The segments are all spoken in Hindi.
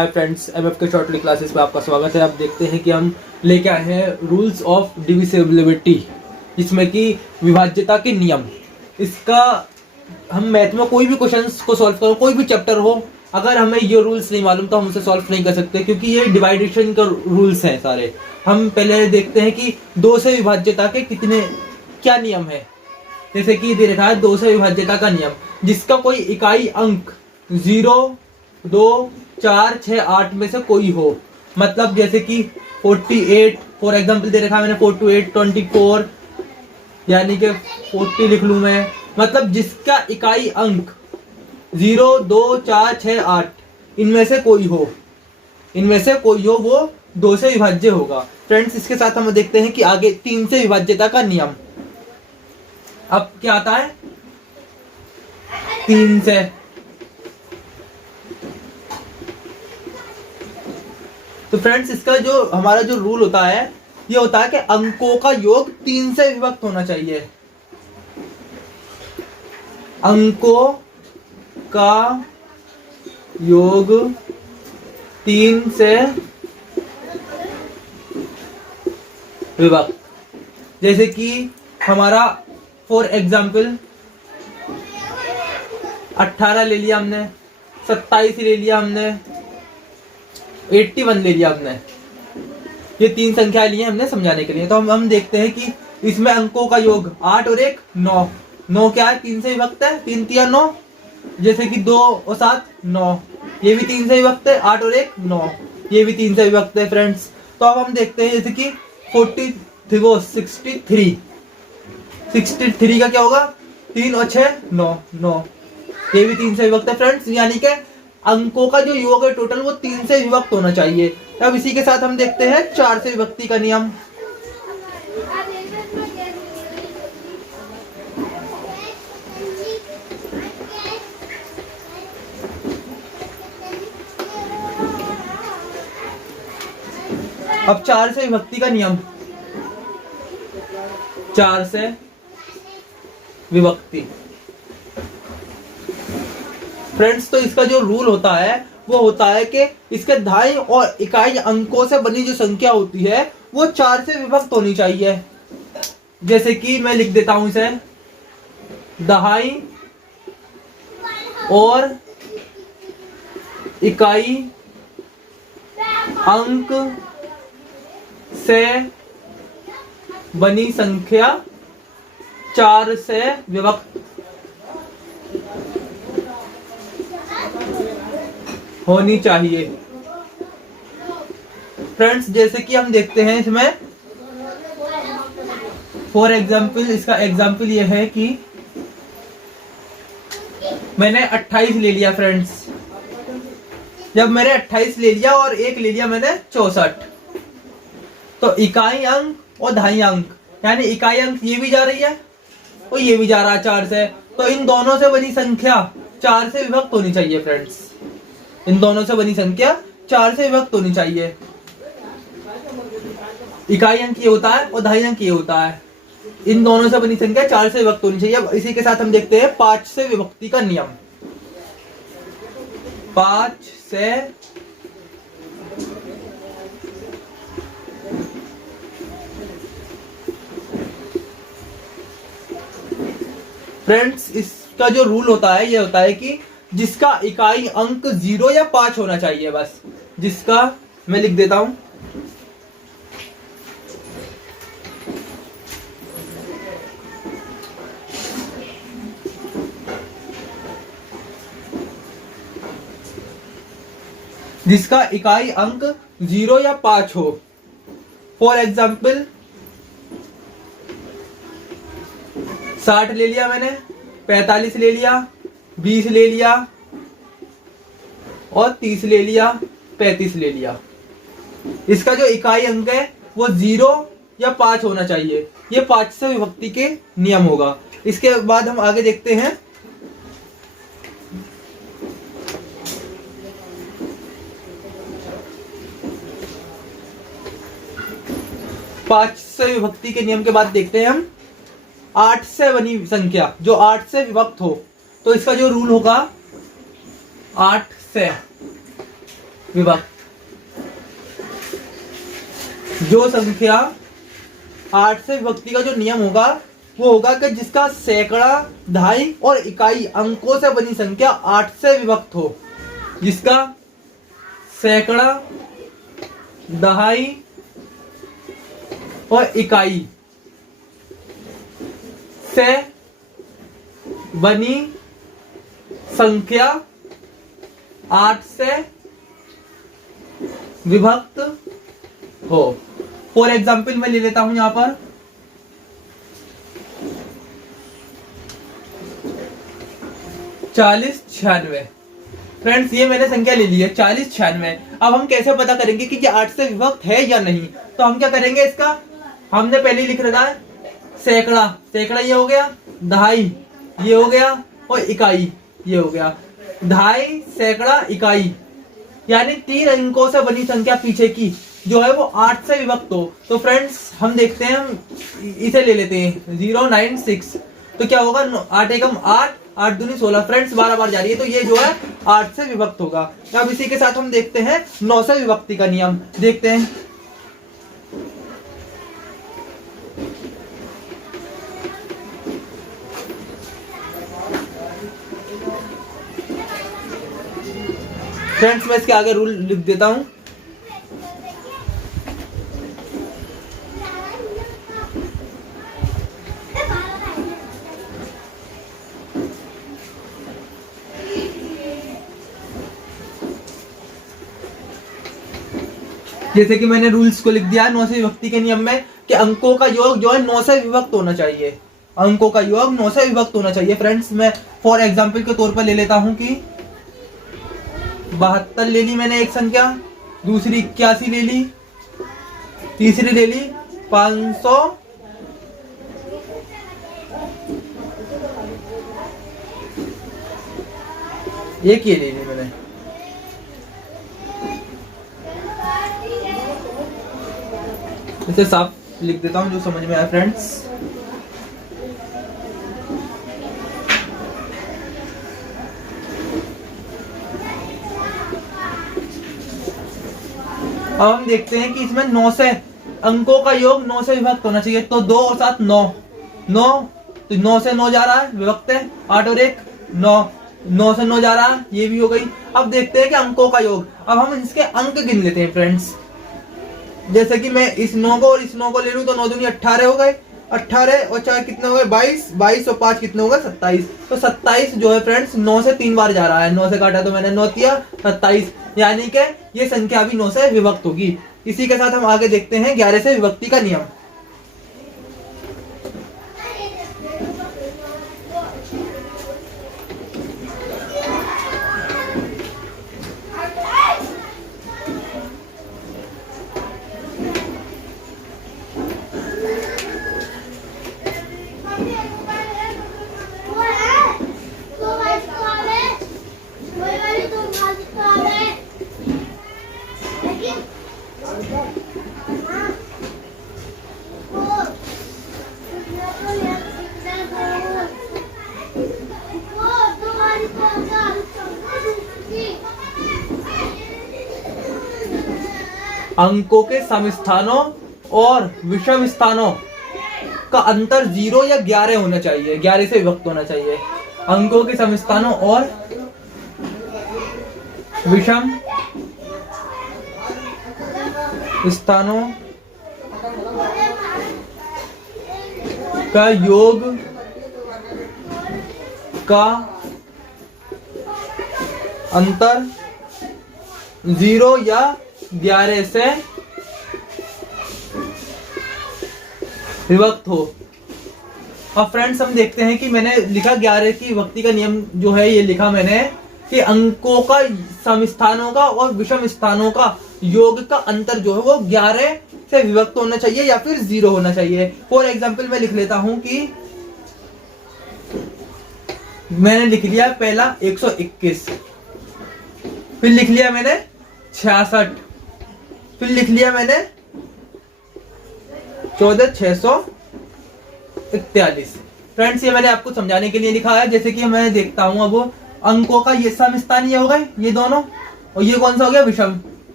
हाय फ्रेंड्स, एमएफ के शॉर्टली क्लासेस पे आपका स्वागत है। अब देखते हैं कि हम लेके आए हैं रूल्स ऑफ डिविजिबिलिटी, जिसमें कि विभाज्यता के नियम। इसका हम मैथ में कोई भी क्वेश्चंस को सॉल्व करो, कोई भी चैप्टर हो, अगर हमें ये रूल्स नहीं मालूम तो हम उसे सॉल्व नहीं कर सकते, क्योंकि ये डिवाइडेशन का रूल्स हैं सारे। हम पहले देखते हैं कि दो से विभाज्यता के क्या नियम है। जैसे कि दे रखा है दो से विभाज्यता का नियम, जिसका कोई इकाई अंक 0, 2, 4, 6, 8 में से कोई हो। मतलब जैसे कि 48 फॉर एग्जाम्पल दे रखा है मैंने, 4 to 8 24, यानी कि 40 लिख लूं मैं। मतलब जिसका इकाई अंक 0, 2, 4, 6, 8 इनमें से कोई हो, वो 2 से विभाज्य होगा। फ्रेंड्स, इसके साथ हम देखते हैं कि आगे 3 से विभाज्यता का नियम। अब क्या आता है 3 से। तो फ्रेंड्स, इसका जो हमारा जो रूल होता है ये होता है कि अंकों का योग 3 से विभक्त होना चाहिए। अंकों का योग 3 से विभक्त। जैसे कि हमारा फॉर एग्जाम्पल 18 ले लिया हमने, 27 ले लिया हमने, 81 ले लिया हमने। ये 3 संख्या ली है हमने समझाने के लिए। तो हम देखते हैं कि इसमें अंकों का योग 8 और 1 9। 9 क्या है, 3 से विभक्त है, 3 3 9। जैसे कि 2 और 7 9, ये भी 3 से विभक्त है। 8 और 1 9, ये भी 3 से विभक्त है फ्रेंड्स। तो अब हम देखते हैं जैसे कि 63 का क्या होगा, 3 और 6 9 9, ये भी 3 से विभक्त है फ्रेंड्स। यानी कि अंकों का जो योग है टोटल वो 3 से विभक्त होना चाहिए। अब इसी के साथ हम देखते हैं 4 से विभक्ति का नियम। अब 4 से विभक्ति का नियम, 4 से विभक्ति। फ्रेंड्स, तो इसका जो रूल होता है वो होता है कि इसके दाईं और इकाई अंकों से बनी जो संख्या होती है वो 4 से विभक्त होनी चाहिए। जैसे कि मैं लिख देता हूं इसे, दहाई और इकाई अंक से बनी संख्या 4 से विभक्त होनी चाहिए। फ्रेंड्स, जैसे कि हम देखते हैं इसमें फॉर एग्जाम्पल, इसका एग्जाम्पल ये है कि मैंने 28 ले लिया फ्रेंड्स। जब मैंने 28 ले लिया और 1 ले लिया मैंने 64, तो इकाई अंक और दाईं अंक, यानी इकाई अंक ये भी जा रही है और ये भी जा रहा है 4 से, तो इन दोनों से बनी संख्या 4 से विभक्त होनी चाहिए फ्रेंड्स। इन दोनों से बनी संख्या 4 से विभक्त होनी चाहिए। इकाई अंक ये होता है और दाईं अंक ये होता है। इन दोनों से बनी संख्या 4 से विभक्त होनी चाहिए। अब इसी के साथ हम देखते हैं 5 से विभक्ति का नियम। 5 से फ्रेंड्स, इसका जो रूल होता है ये होता है कि जिसका इकाई अंक 0 या 5 होना चाहिए, बस जिसका, मैं लिख देता हूं, जिसका इकाई अंक 0 या 5 हो। फॉर एग्जाम्पल 60 ले लिया मैंने, 45 ले लिया, 20 ले लिया और 30 ले लिया, 35 ले लिया। इसका जो इकाई अंक है वो 0 या 5 होना चाहिए। ये 5 से विभक्ति के नियम होगा। इसके बाद हम आगे देखते हैं 5 से विभक्ति के नियम के बाद देखते हैं हम 8 से बनी संख्या जो 8 से विभक्त हो, तो इसका जो रूल होगा 8 से, विभक्त। जो संख्या 8 से विभक्ति का जो नियम होगा वो होगा कि जिसका सैकड़ा, दहाई और इकाई अंकों से बनी संख्या 8 से विभक्त हो। जिसका सैकड़ा, दहाई और इकाई से बनी संख्या 8 से विभक्त हो। फॉर एग्जाम्पल मैं ले लेता हूं यहां पर 40 96। फ्रेंड्स ये मैंने संख्या ले ली है 40 96। अब हम कैसे पता करेंगे कि ये 8 से विभक्त है या नहीं? तो हम क्या करेंगे, इसका हमने पहले ही लिख रखा है सैकड़ा, सैकड़ा ये हो गया, दहाई ये हो गया और इकाई ये हो गया। दहाई, सैकड़ा, इकाई यानी 3 अंकों से बनी संख्या पीछे की जो है वो 8 से विभक्त हो। तो फ्रेंड्स हम देखते हैं, हम इसे ले लेते हैं 096। तो क्या होगा, 8 एकम 8, 8 दूनी 16। फ्रेंड्स 12 बार जा रही है तो ये जो है 8 से विभक्त होगा। अब इसी के साथ हम देखते हैं 9 से विभक्ति का नियम देखते हैं। फ्रेंड्स मैं इसके आगे रूल लिख देता हूं। जैसे कि मैंने रूल्स को लिख दिया 9 से विभक्ति के नियम में कि अंकों का योग जो है 9 से विभक्त होना चाहिए। अंकों का योग 9 से विभक्त होना चाहिए। फ्रेंड्स मैं फॉर एग्जांपल के तौर पर ले लेता हूं कि 72 ले ली मैंने एक संख्या, दूसरी 81 ले ली, तीसरी ले ली 500, एक ये ले ली मैंने। इसे साफ लिख देता हूं जो समझ में आया फ्रेंड्स। अब हम देखते हैं कि इसमें 9 से अंकों का योग 9 से विभक्त होना चाहिए। तो 2 और 7 9, 9 तो 9 से 9 जा रहा है, विभक्त है। 8 और 1 9, 9 से 9 जा रहा है, ये भी हो गई। अब देखते हैं कि अंकों का योग। अब हम इसके अंक गिन लेते हैं फ्रेंड्स। जैसे कि मैं इस 9 को और इस 9 को ले लूं तो 9 दूनी 18 हो गए, 18 और 4 कितने हो गए 22, 22 और 5 कितने हो गए 27। तो 27 जो है फ्रेंड्स 9 से 3 बार जा रहा है। 9 से काटा तो मैंने 9 किया 27, यानी कि ये संख्या भी 9 से विभक्त होगी। इसी के साथ हम आगे देखते हैं 11 से विभक्ति का नियम। अंकों के समस्थानों और विषम स्थानों का अंतर 0 या 11 होना चाहिए, 11 से विभक्त होना चाहिए। अंकों के समस्थानों और विषम स्थानों का योग का अंतर 0 या 11 से विभक्त हो। अब फ्रेंड्स हम देखते हैं कि मैंने लिखा 11 की विभक्ति का नियम जो है ये लिखा मैंने कि अंकों का समस्थानों का और विषम स्थानों का योग का अंतर जो है वो 11 से विभक्त होना चाहिए या फिर 0 होना चाहिए। फॉर एग्जाम्पल मैं लिख लेता हूं कि मैंने लिख लिया पहला 121, फिर लिख लिया मैंने 66, फिर लिख लिया मैंने 14641। फ्रेंड्स ये मैंने आपको समझाने के लिए लिखा है। जैसे कि मैं देखता हूं अब अंकों का ये समस्थान ये हो गए, ये दोनों और ये कौन सा हो गया, विषम।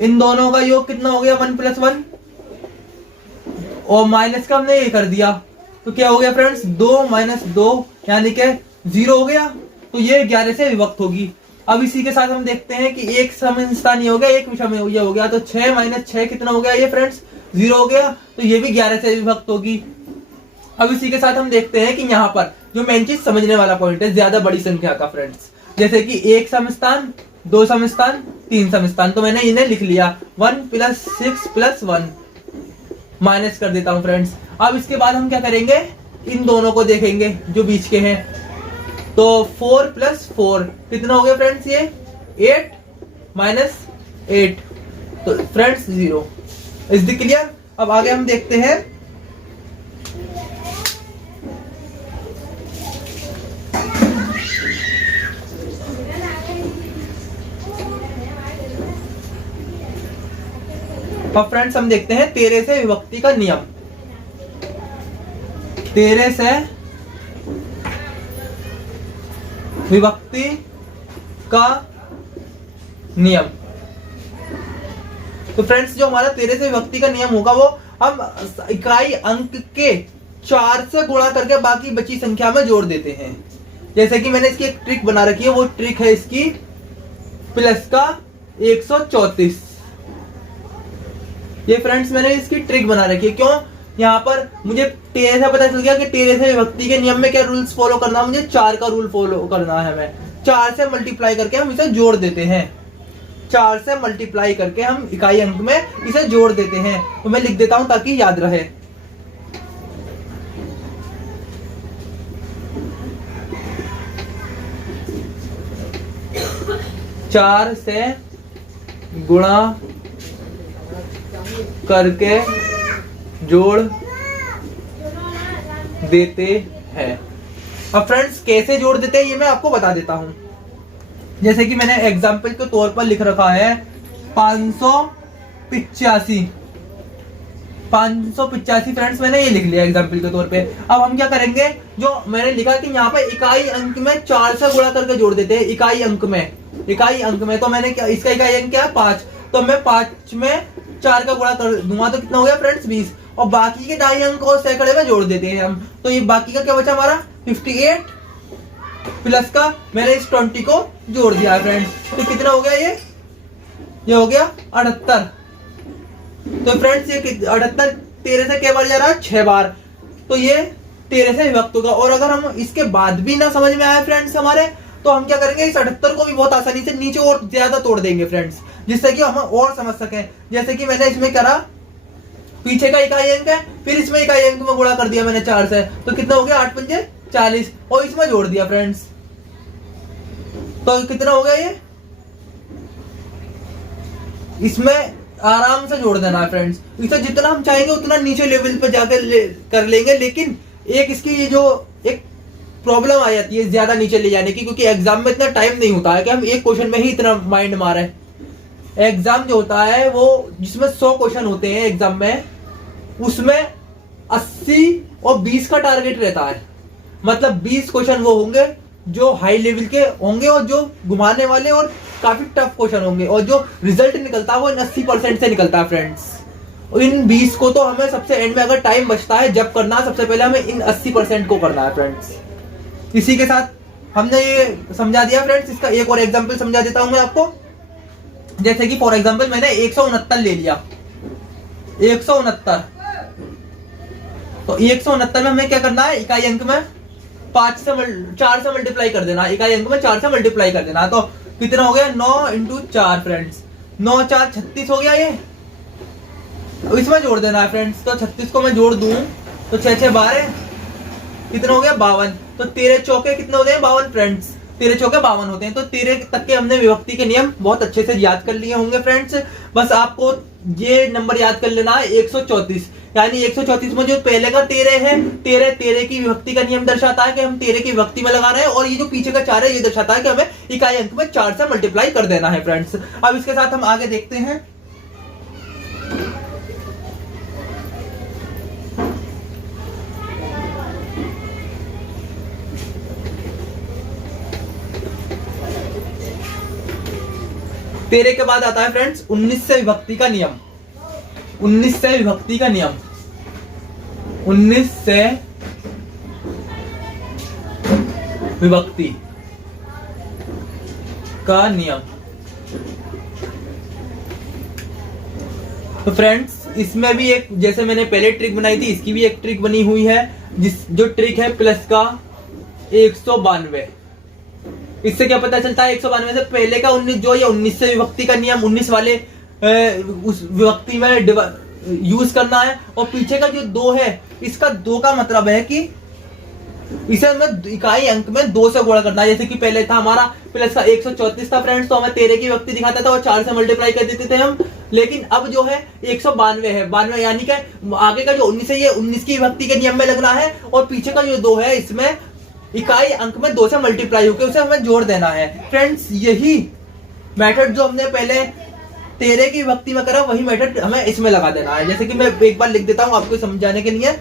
इन दोनों का योग कितना हो गया, 1 + 1, और माइनस का हमने ये कर दिया, तो क्या हो गया फ्रेंड्स, 2 - 2 यानी कि 0 हो गया। तो ये 11 से विभक्त होगी। अब इसी के साथ हम देखते हैं कि एक सम स्थान ये हो गया, एक विषम ये हो गया, तो 6 - 6 कितना हो गया ये फ्रेंड्स, 0 हो गया। तो ये भी 11 से विभक्त होगी। अब इसी के साथ हम देखते हैं कि यहाँ पर जो मेन चीज समझने वाला पॉइंट है, ज्यादा बड़ी संख्या का फ्रेंड्स, जैसे कि 1 समस्थान, 2 समस्थान, 3 समस्थान, तो मैंने इन्हें लिख लिया 1 + 6 + 1, माइनस कर देता हूं फ्रेंड्स। अब इसके बाद हम क्या करेंगे, इन दोनों को देखेंगे जो बीच के हैं। तो 4 + 4 कितना हो गया फ्रेंड्स, ये 8 - 8, तो फ्रेंड्स 0। Is the clear. अब आगे हम देखते हैं अब फ्रेंड्स हम देखते हैं 13 से विभक्ति का नियम। 13 से विभक्ति का नियम। तो फ्रेंड्स जो हमारा 13 से विभक्ति का नियम होगा, वो हम इकाई अंक के 4 से गुणा करके बाकी बची संख्या में जोड़ देते हैं। जैसे कि मैंने इसकी एक ट्रिक बना रखी है, वो ट्रिक है इसकी प्लस का 134। ये फ्रेंड्स मैंने इसकी ट्रिक बना रखी है। क्यों, यहाँ पर मुझे 13 से पता चल गया कि 13 से विभक्ति के नियम में क्या रूल्स फॉलो करना है, मुझे 4 का रूल फॉलो करना है। हमें 4 से मल्टीप्लाई करके हम इसे जोड़ देते हैं। 4 से मल्टीप्लाई करके हम इकाई अंक में इसे जोड़ देते हैं। तो मैं लिख देता हूं ताकि याद रहे। चार से गुणा करके जोड़ देते हैं। अब फ्रेंड्स कैसे जोड़ देते हैं ये मैं आपको बता देता हूं। जैसे कि मैंने एग्जाम्पल के तौर पर लिख रखा है 585 फ्रेंड्स, मैंने ये लिख लिया एग्जाम्पल के तौर पे। अब हम क्या करेंगे, जो मैंने लिखा कि यहाँ पे इकाई अंक में 4 से गुणा करके जोड़ देते हैं। इकाई अंक में तो मैंने क्या, इसका इकाई अंक क्या है 5, तो मैं 5 में 4 का गुणा कर दूंगा तो कितना हो गया फ्रेंड्स 20, और बाकी के दाई अंक को सैकड़े में जोड़ देते हैं हम। तो ये बाकी का क्या बचा हमारा 58, प्लस का मैंने इस 20 को जोड़ दिया है फ्रेंड्स। तो कितना हो गया, ये हो गया 78। तो फ्रेंड्स ये 78 13 से क्या बार जा रहा है, 6 बार। तो ये 13 से विभक्त होगा। और अगर हम इसके बाद भी ना समझ में आए फ्रेंड्स हमारे, तो हम क्या करेंगे, इस 78 को भी बहुत आसानी से नीचे और ज्यादा तोड़ देंगे फ्रेंड्स, जिससे कि हम और समझ सकें। जैसे कि मैंने इसमें करा, पीछे का इकाई अंक है, फिर इसमें इकाई अंक में गुणा कर दिया मैंने 4 से, तो कितना हो गया 8 × 5 = 40, और इसमें जोड़ दिया फ्रेंड्स, तो कितना हो गया ये, इसमें आराम से जोड़ देना है फ्रेंड्स। इसे जितना हम चाहेंगे उतना नीचे लेवल पे जाकर कर लेंगे। लेकिन एक इसकी जो एक प्रॉब्लम आ जाती है ज्यादा नीचे ले जाने की, क्योंकि एग्जाम में इतना टाइम नहीं होता है कि हम एक क्वेश्चन में ही इतना माइंड मारे। एग्जाम जो होता है वो जिसमें 100 क्वेश्चन होते हैं एग्जाम में, उसमें 80 और 20 का टारगेट रहता है। मतलब 20 क्वेश्चन वो होंगे जो हाई लेवल के होंगे और जो घुमाने वाले और काफी टफ क्वेश्चन होंगे, और जो रिजल्ट निकलता है वो 80% से निकलता है फ्रेंड्स। इन 20 को तो हमें सबसे एंड में अगर टाइम बचता है जब करना है, सबसे पहले हमें इन 80% को करना है फ्रेंड्स। इसी के साथ हमने ये समझा दिया फ्रेंड्स। इसका एक और एग्जांपल समझा देता हूं मैं आपको। जैसे कि फॉर एग्जांपल मैंने 169 ले लिया, 169, तो 169 में हमें क्या करना है, इकाई अंक में 4 से मल्टीप्लाई कर देना। इकाई अंक में 4 से मल्टीप्लाई कर देना, तो कितना हो गया 9 × 4 फ्रेंड्स, 9 × 4 = 36 हो गया ये। इसमें जोड़ देना है फ्रेंड्स, तो 36 को मैं जोड़ दूं तो 6 × 6 = 12, कितना हो गया 52। तो 13 चौके कितने होते हैं 52 फ्रेंड्स, 13 चौके 52 होते हैं। तो 13 तक के हमने विभक्ति के नियम बहुत अच्छे से याद कर लिए होंगे फ्रेंड्स। बस आपको ये नंबर याद कर लेना है 134, यानी 134 में जो पहले का 13 है, 13 की विभक्ति का नियम दर्शाता है कि हम 13 की विभक्ति में लगा रहे हैं, और ये जो पीछे का 4 है ये दर्शाता है कि हमें इकाई अंक में 4 से मल्टीप्लाई कर देना है फ्रेंड्स। अब इसके साथ हम आगे देखते हैं। 13 के बाद आता है फ्रेंड्स 19 से विभक्ति का नियम। 19 से विभक्ति का नियम, 19 से विभक्ति का नियम। तो फ्रेंड्स इसमें भी एक, जैसे मैंने पहले ट्रिक बनाई थी, इसकी भी एक ट्रिक बनी हुई है, जो ट्रिक है प्लस का 192। इससे क्या पता चलता है 192 से पहले का 19 जो, या 19 से विभक्ति का नियम 19 वाले उस विभक्ति में यूज करना है, और पीछे का जो 2 है, इसका 2 का मतलब है कि इसे हमें इकाई अंक में 2 से गुणा करना है। जैसे कि पहले था हमारा प्लस का 134 था फ्रेंड्स, तो हमें 13 की विभक्ति दिखाता था और 4 से मल्टीप्लाई कर देते थे हम। लेकिन अब जो है 192 है, 92 यानी कि आगे का जो 19 है ये 19 की विभक्ति के नियम में लगना है, और पीछे का जो 2 है इसमें इकाई अंक में 2 से मल्टीप्लाई होकर उसे हमें जोड़ देना है। फ्रेंड्स यही मेथड जो हमने पहले 13 की विभक्ति में करा, वही मेथड हमें इसमें लगा देना है। जैसे कि मैं एक बार लिख देता हूं आपको समझाने के लिए।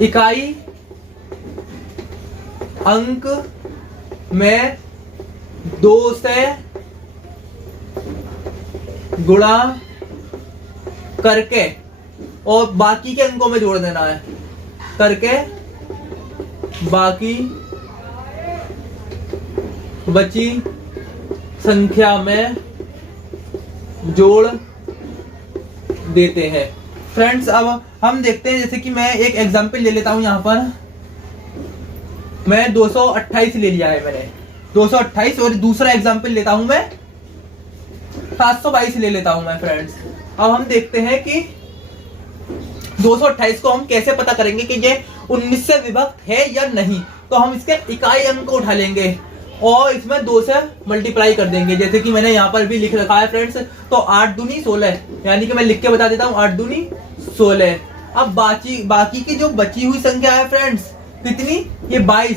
इकाई अंक में 2 से गुणा करके और बाकी के अंकों में जोड़ देना है, करके बाकी बची संख्या में जोड़ देते हैं। फ्रेंड्स अब हम देखते हैं, जैसे कि मैं एक एग्जांपल ले लेता हूं। यहां पर मैं 228 ले लिया है मैंने, 228, और दूसरा एग्जांपल लेता हूं मैं 722 ले लेता हूं मैं फ्रेंड्स। अब हम देखते हैं कि 228 को हम कैसे पता करेंगे कि ये 19 से विभक्त है या नहीं। तो हम इसके इकाई अंक को उठा लेंगे और इसमें 2 से मल्टीप्लाई कर देंगे, जैसे कि मैंने यहाँ पर भी लिख रखा है फ्रेंड्स। तो 8 दूनी 16, यानी कि मैं लिख के बता देता हूँ 8 दूनी 16। अब बाकी की जो बची हुई संख्या है फ्रेंड्स कितनी, ये 22।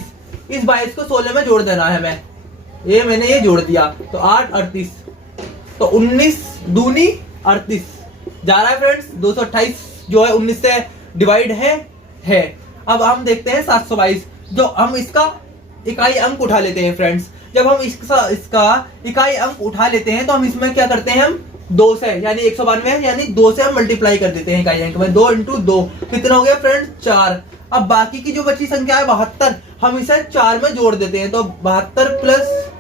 इस 22 को 16 में जोड़ देना है मैंने ये जोड़ दिया, तो 8 38, तो 19 दूनी 38 जा रहा है फ्रेंड्स। 228 जो है 19 से डिवाइड है। अब हम देखते हैं 722, जो हम इसका इकाई अंक उठा लेते हैं फ्रेंड्स। जब हम इसका इकाई अंक उठा लेते हैं तो हम इसमें क्या करते हैं, हम 2 से, यानी 192 यानी 2 से हम मल्टीप्लाई कर देते हैं इकाई अंक में। 2 × 2 कितना हो गया फ्रेंड्स, 4। अब बाकी की जो बची संख्या है 72, हम इसे 4 में जोड़ देते हैं, तो 72 प्लस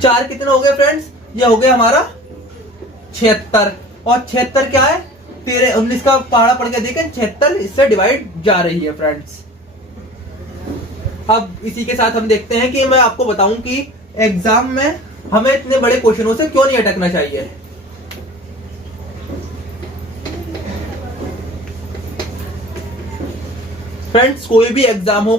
4 कितना हो गया फ्रेंड्स, ये हो गया हमारा 76। और 76 क्या है, 13 19 का पहाड़ा पड़ गया, देखें 76 इससे डिवाइड जा रही है फ्रेंड्स। अब इसी के साथ हम देखते हैं कि मैं आपको बताऊं कि एग्जाम में हमें इतने बड़े क्वेश्चनों से क्यों नहीं अटकना चाहिए। फ्रेंड्स कोई भी एग्जाम हो,